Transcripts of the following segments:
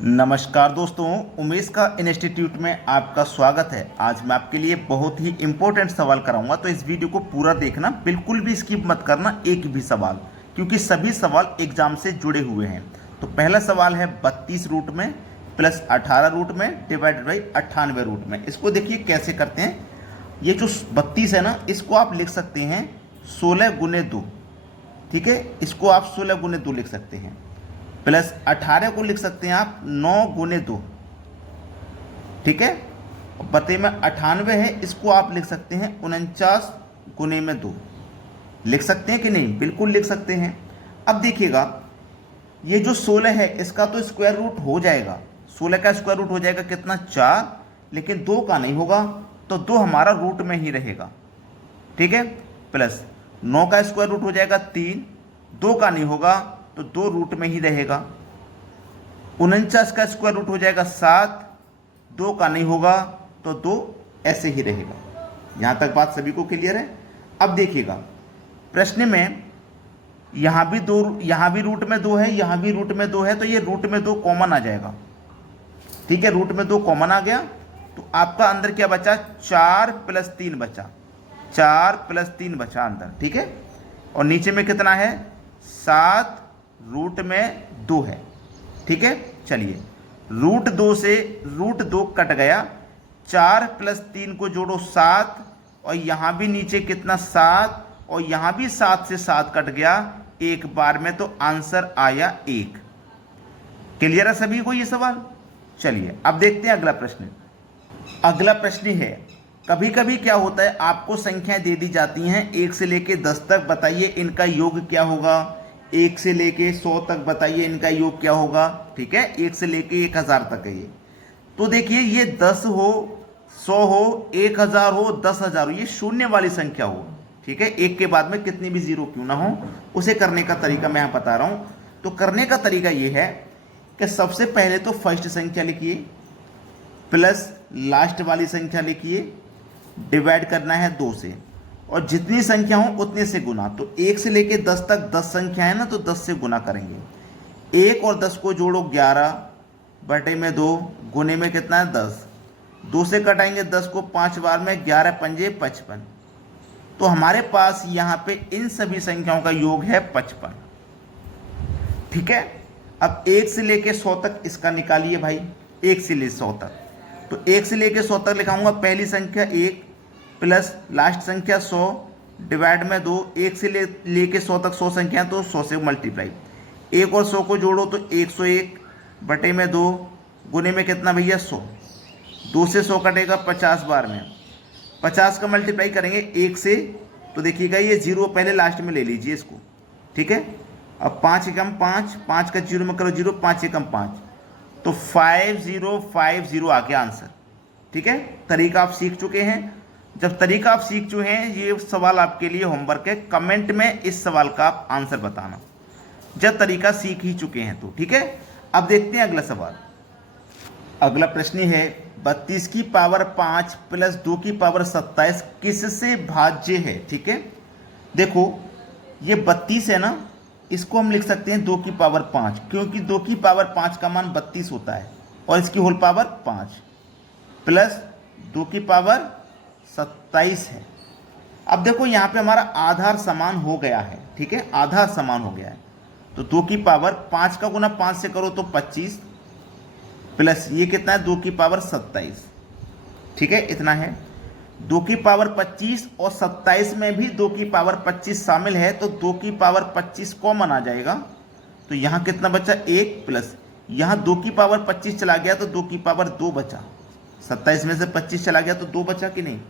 नमस्कार दोस्तों, उमेश का इंस्टीट्यूट में आपका स्वागत है। आज मैं आपके लिए बहुत ही इम्पोर्टेंट सवाल कराऊंगा, तो इस वीडियो को पूरा देखना, बिल्कुल भी स्किप मत करना एक भी सवाल, क्योंकि सभी सवाल एग्जाम से जुड़े हुए हैं। तो पहला सवाल है 32 रूट में प्लस 18 रूट में डिवाइडेड बाई 98 रूट में। इसको देखिए कैसे करते हैं। ये जो 32 है ना, इसको आप लिख सकते हैं 16 गुने 2, ठीक है। इसको आप 16 गुने 2 लिख सकते हैं। प्लस 18 को लिख सकते हैं आप 9 गुने 2, ठीक है। बते में 98 है, इसको आप लिख सकते हैं 49 गुने में 2। लिख सकते हैं कि नहीं? बिल्कुल लिख सकते हैं। अब देखिएगा, ये जो 16 है इसका तो स्क्वायर रूट हो जाएगा। 16 का स्क्वायर रूट हो जाएगा कितना? 4, लेकिन 2 का नहीं होगा, तो 2 हमारा रूट में ही रहेगा, ठीक है। प्लस 9 का स्क्वायर रूट हो जाएगा 3, 2 का नहीं होगा, तो 2 रूट में ही रहेगा। 49 का स्क्वायर रूट हो जाएगा 7, 2 का नहीं होगा, तो 2 ऐसे ही रहेगा। यहां तक बात सभी को क्लियर है? अब देखिएगा, प्रश्न में यहां भी रूट में 2 है, यहां भी रूट में 2 है, तो ये रूट में 2 कॉमन आ जाएगा, ठीक है। रूट में 2 कॉमन आ गया, तो आपका अंदर क्या बचा? 4 प्लस 3 बचा, 4 प्लस 3 बचा अंदर, ठीक है। और नीचे में कितना है? 7 रूट में 2 है, ठीक है। चलिए, रूट 2 से रूट 2 कट गया, 4 प्लस 3 को जोड़ो 7, और यहां भी नीचे कितना? 7, और यहां भी 7 से 7 कट गया एक बार में, तो आंसर आया 1। क्लियर है सभी को ये सवाल? चलिए अब देखते हैं अगला प्रश्न। अगला प्रश्न है, कभी कभी क्या होता है, आपको संख्याएं दे दी जाती हैं 1 से लेके 10 तक, बताइए इनका योग क्या होगा। 1 से लेके 100 तक बताइए इनका योग क्या होगा, ठीक है। 1 से लेके 1000 तक है ये। तो देखिए, ये 10 हो, 100 हो, 1000 हो, 10,000 हो, ये शून्य वाली संख्या हो, ठीक है। एक के बाद में कितनी भी जीरो क्यों ना हो, उसे करने का तरीका मैं यहाँ बता रहा हूँ। तो करने का तरीका ये है कि सबसे पहले तो फर्स्ट संख्या लिखिए, प्लस लास्ट वाली संख्या लिखिए, डिवाइड करना है 2 से, और जितनी संख्या हो उतने से गुना। तो 1 से लेके 10 तक 10 संख्या है ना, तो 10 से गुना करेंगे। 1 और 10 को जोड़ो 11 बटे में 2, गुने में कितना है? 10। 2 से कटाएंगे 10 को 5 बार में, 11 पंजे 55। तो हमारे पास यहाँ पे इन सभी संख्याओं का योग है 55, ठीक है। अब 1 से लेके 100 तक इसका निकालिए भाई, 1 से लेके 100 तक। तो 1 से लेके 100 तक लिखाऊंगा, पहली संख्या 1 प्लस लास्ट संख्या 100 डिवाइड में 2। 1 से लेके 100 तक 100 संख्या, तो 100 से मल्टीप्लाई। 1 और 100 को जोड़ो तो 101 बटे में 2, गुने में कितना भैया? 100। 2 से 100 कटेगा 50 बार में, 50 का मल्टीप्लाई करेंगे 1 से, तो देखिएगा ये 0 पहले लास्ट में ले लीजिए इसको, ठीक है। अब 5 एकम 5, 5 का 0 में करो 0, 5 एकम 5, तो 5050 आ गया आंसर, ठीक है। तरीका आप सीख चुके हैं। जब तरीका आप सीख चुके हैं, ये सवाल आपके लिए होमवर्क है, कमेंट में इस सवाल का आप आंसर बताना, जब तरीका सीख ही चुके हैं तो, ठीक है। अब देखते हैं अगला सवाल। अगला प्रश्न है 32 की पावर 5 प्लस 2 की पावर 27 किससे भाज्य है, ठीक है। देखो, ये 32 है ना, इसको हम लिख सकते हैं 2 की पावर 5, क्योंकि 2 की पावर 5 का मान 32 होता है, और इसकी होल पावर 5, प्लस 2 की पावर 27 है। अब देखो, यहाँ पे हमारा आधार समान हो गया है, ठीक है, आधार समान हो गया है। तो 2 की पावर 5 का गुना 5 से करो तो 25, प्लस ये कितना है? 2 की पावर 27, ठीक है, इतना है। 2 की पावर 25 और 27 में भी 2 की पावर 25 शामिल है, तो 2 की पावर 25 कॉमन आ जाएगा। तो यहाँ कितना बचा? 1, प्लस यहाँ 2 की पावर 25 चला गया, तो 2 की पावर 2 बचा। 27 में से 25 चला गया, तो 2 बचा कि नहीं?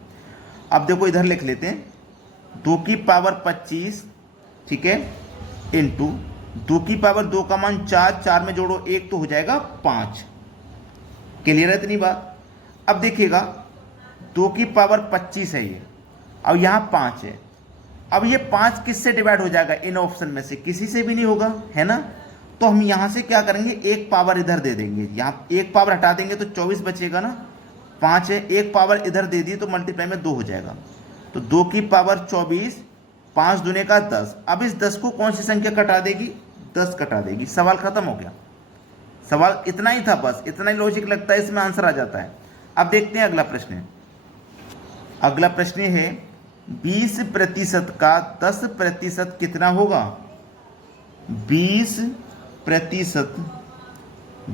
अब देखो, इधर लिख लेते हैं 2 की पावर 25, ठीक है, इंटू 2 की पावर 2 का मान 4, 4 में जोड़ो 1, तो हो जाएगा 5। क्लियर है इतनी बात? अब देखिएगा, 2 की पावर 25 है ये, अब यहाँ 5 है। अब ये 5 किससे डिवाइड हो जाएगा? इन ऑप्शन में से किसी से भी नहीं होगा, है ना। तो हम यहाँ से क्या करेंगे? एक पावर इधर दे देंगे, यहाँ एक पावर हटा देंगे तो 24 बचेगा ना। 5 है, एक पावर इधर दे दी तो मल्टीप्लाई में 2 हो जाएगा, तो 2 की पावर 24, 5 दूने का 10। अब इस 10 को कौन सी संख्या कटा देगी? 10 कटा देगी। सवाल खत्म हो गया, सवाल इतना ही था, बस इतना ही लॉजिक लगता है, इसमें आंसर आ जाता है। अब देखते हैं अगला प्रश्न। अगला प्रश्न है 20% का 10% कितना होगा? 20%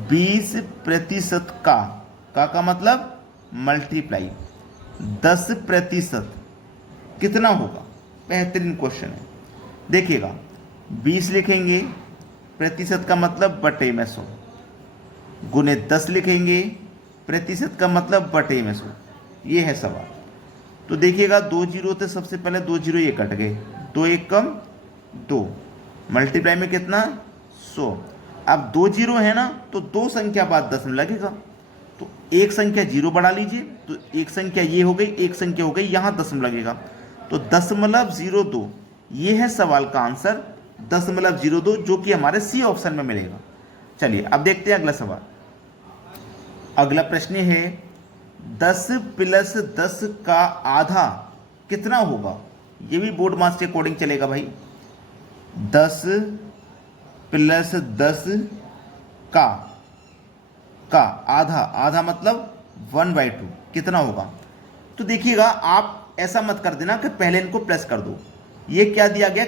20% का मतलब मल्टीप्लाई 10% कितना होगा? बेहतरीन क्वेश्चन है। देखिएगा 20 लिखेंगे, प्रतिशत का मतलब बटे में 100, गुने 10 लिखेंगे, प्रतिशत का मतलब बटे में 100। ये है सवाल। तो देखिएगा 2 जीरो थे, सबसे पहले 2 जीरो ये कट गए, 2 एक कम 2, मल्टीप्लाई में कितना 100। अब 2 जीरो है ना, तो 2 संख्या बाद 10 में लगेगा, तो एक संख्या जीरो बढ़ा लीजिए, तो एक संख्या ये हो गई, एक संख्या हो गई, यहाँ 10 लगेगा, तो 0.02 ये है सवाल का आंसर, 0.02, जो कि हमारे सी ऑप्शन में मिलेगा। चलिए अब देखते हैं अगला सवाल। अगला प्रश्न है 10 + 10 का आधा कितना होगा? ये भी बोर्ड मार्क्स के अकॉर्डिंग चलेगा भाई। 10 + 10 का आधा मतलब 1/2 कितना होगा? तो देखिएगा आप ऐसा मत कर देना कि पहले इनको प्लस कर दो। ये क्या दिया गया?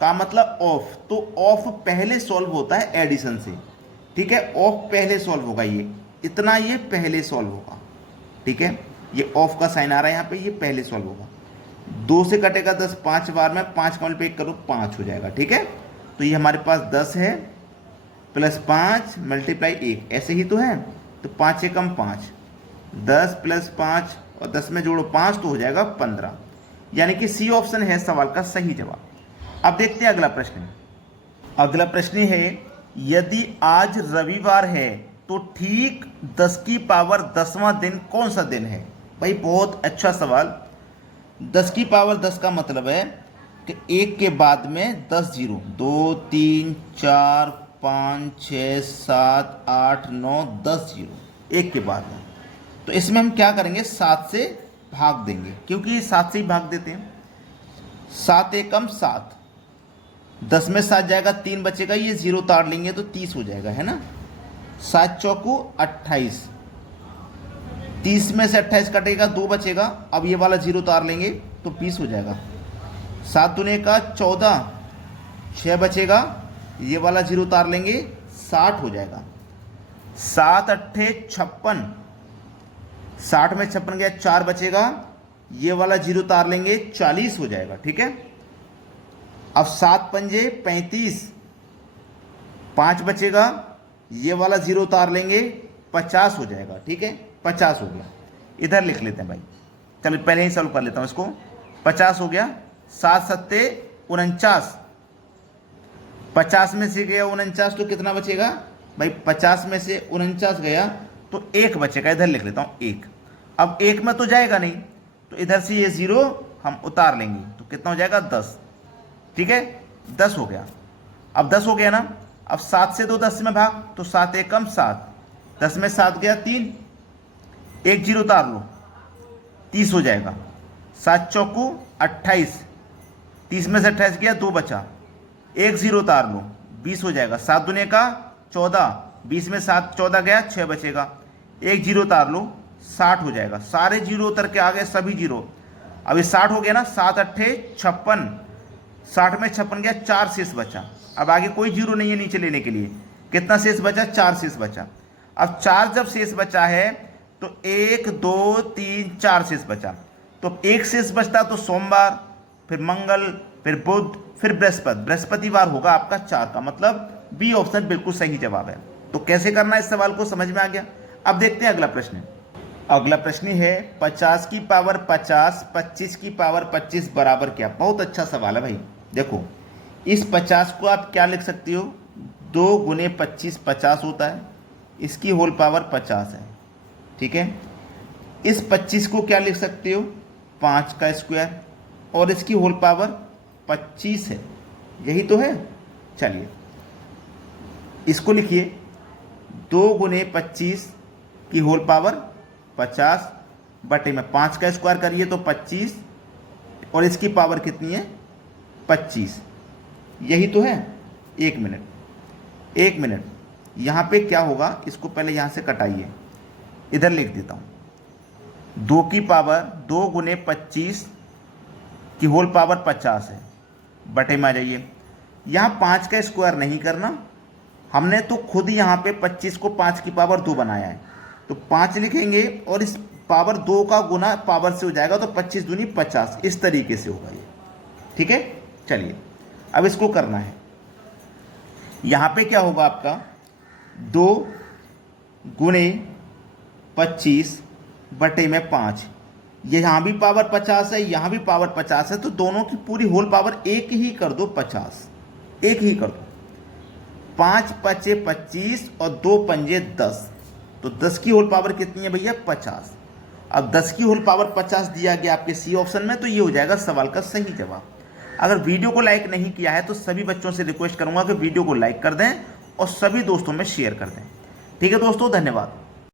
का मतलब ऑफ, तो ऑफ पहले सॉल्व होता है एडिशन से, ठीक है, ऑफ पहले सॉल्व होगा, ये इतना ये पहले सॉल्व होगा, ठीक है, ये ऑफ का साइन आ रहा है यहाँ पे, ये पहले सॉल्व होगा। 2 से कटेगा 10 5 बार में, 5 का मल्टीप्लाई करो 5 हो जाएगा, ठीक है। तो ये हमारे पास 10 है प्लस 5 मल्टीप्लाई 1, ऐसे ही तो है, तो 5 से कम 5, 10 + 5 और 10 में जोड़ो 5 तो हो जाएगा 15, यानी कि सी ऑप्शन है सवाल का सही जवाब। अब देखते हैं अगला प्रश्न। अगला प्रश्न है यदि आज रविवार है तो ठीक 10 की पावर 10वां दिन कौन सा दिन है? भाई बहुत अच्छा सवाल। 10 की पावर 10 का मतलब है कि 1 के बाद में 10 जीरो, 2 3 4 5 6 7 8 9 10 जीरो 1 के बाद में। तो इसमें हम क्या करेंगे? 7 से भाग देंगे, क्योंकि 7 से ही भाग देते हैं। 7 एकम 7, 10 में 7 जाएगा, 3 बचेगा, ये जीरो उतार लेंगे तो 30 हो जाएगा, है ना। 7 चौको 28, 30 में से 28 कटेगा, 2 बचेगा, अब ये वाला जीरो उतार लेंगे तो 20 हो जाएगा। 7 दूने का 14, 6 बचेगा, ये वाला जीरो उतार लेंगे 60 हो जाएगा। 7 अट्ठे 56, 60 में 56 गया, 4 बचेगा, ये वाला जीरो उतार लेंगे 40 हो जाएगा, ठीक है। अब 7 पंजे 35, 5 बचेगा, ये वाला जीरो उतार लेंगे 50 हो जाएगा, ठीक है, 50 हो गया। इधर लिख लेते हैं भाई, चलो पहले ही सॉल्व कर लेता हूँ इसको। 50 हो गया, 7 सत्ते 49, 50 में से गया 49 तो कितना बचेगा भाई? 50 में से 49 गया तो 1 बचेगा, इधर लिख लेता हूँ 1। अब 1 में तो जाएगा नहीं, तो इधर से ये जीरो हम उतार लेंगे, तो कितना हो जाएगा? 10, ठीक है, 10 हो गया। अब 10 हो गया ना, अब 7 से 2 10 में भाग, तो 7 एकम 7, 10 में 7 गया 3, 1 जीरो उतार लो, 30 हो जाएगा। 7 चौको 28, 30 में से 28 गया, 2 बचा, 1 जीरो उतार लो, 20 हो जाएगा। 7 दूने का 14, 20 में 7 14 गया, 6 बचेगा, 1 जीरो उतार लो, 60 हो जाएगा। सारे जीरो उतर के आ गए, सभी जीरो। अब ये 60 हो गया ना, 7 अट्ठे 56, 60 में 56 गया, 4 शेष बचा। अब आगे कोई जीरो नहीं है नीचे लेने के लिए, कितना शेष बचा? 4 शेष बचा। अब 4 जब शेष बचा है तो 1 2 3 4 शेष बचा, तो 1 शेष बचता तो सोमवार, फिर मंगल, फिर बुध, फिर बृहस्पतिवार होगा आपका 4 का, मतलब बी ऑप्शन बिल्कुल सही जवाब है। तो कैसे करना है इस सवाल को समझ में आ गया। अब देखते हैं अगला प्रश्न। अगला प्रश्न है 50 की पावर 50, 25 की पावर 25 बराबर क्या? बहुत अच्छा सवाल है भाई। देखो इस 50 को आप क्या लिख सकते हो? 2 गुने 25 50 होता है, इसकी होल पावर 50 है, ठीक है। इस 25 को क्या लिख सकते हो? 5 का स्क्वायर, और इसकी होल पावर 25 है, यही तो है। चलिए इसको लिखिए, 2 गुने 25 की होल पावर 50 बटे में 5 का स्क्वायर करिए तो 25, और इसकी पावर कितनी है? 25, यही तो है। 1 मिनट, यहाँ पे क्या होगा, इसको पहले यहाँ से कटाइए, इधर लिख देता हूँ 2 की पावर 2 गुने 25 की होल पावर 50 है, बटे में आ जाइए। यहाँ 5 का स्क्वायर नहीं करना, हमने तो खुद यहाँ पे 25 को 5 की पावर 2 बनाया है, तो 5 लिखेंगे और इस पावर 2 का गुना पावर से हो जाएगा, तो 25 दूनी 50, इस तरीके से होगा ये। ठीक है, चलिए अब इसको करना है। यहाँ पे क्या होगा आपका 2 गुने 25 बटे में 5, ये यहाँ भी पावर 50 है, यहाँ भी पावर 50 है, तो दोनों की पूरी होल पावर एक ही कर दो, 50 एक ही कर दो। 5 पचे 25 और 2 पंजे 10, तो 10 की होल पावर कितनी है भैया, 50। अब 10 की होल पावर 50 दिया गया आपके सी ऑप्शन में, तो ये हो जाएगा सवाल का सही जवाब। अगर वीडियो को लाइक नहीं किया है तो सभी बच्चों से रिक्वेस्ट करूंगा कि वीडियो को लाइक कर दें और सभी दोस्तों में शेयर कर दें। ठीक है दोस्तों, धन्यवाद।